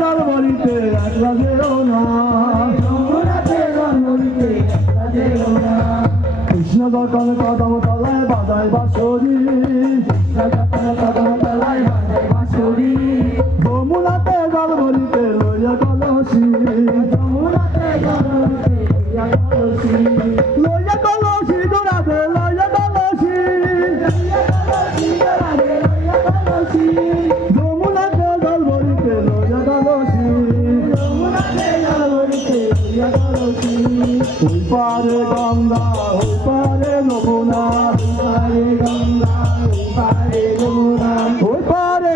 জলমরিতে একলা যেও না। কৃষ্ণ যখন কদম তলায় বাজায় বাঁশরি। যমুনাতে জলমরিতে লইয়া কলসি। ইয়া লইয়া কলসি দৌড়াবে লইয়া কলসি। যমুনাতে জলমরিতে লইয়া কলসি যমুনাতে জলমরিতে ইয়া কলসি ওই গঙ্গা ওই পারে যমুনা ওই পারে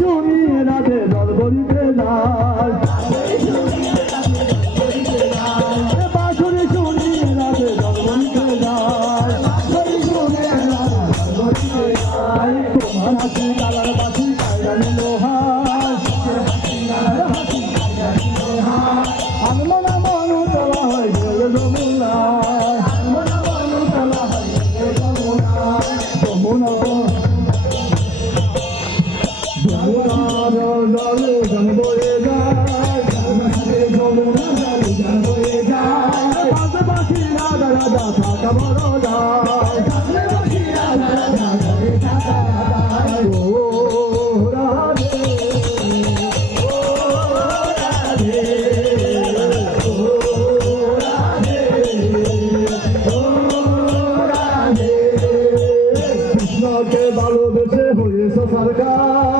বাঁশরি শুনিয়ে রাতে জলবরিতে যায় এ ভালোবেসে হয়েছ সরকার।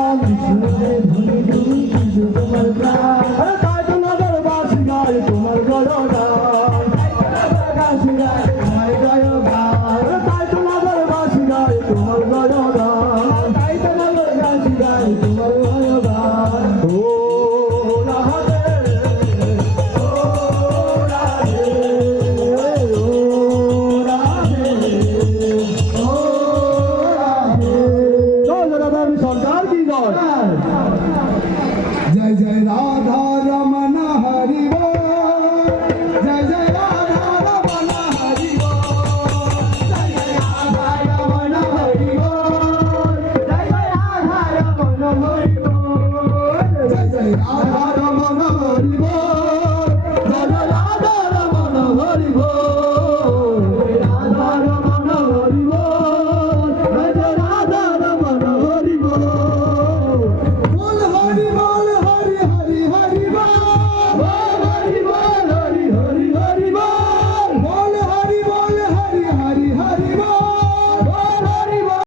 জয় জয় রাম।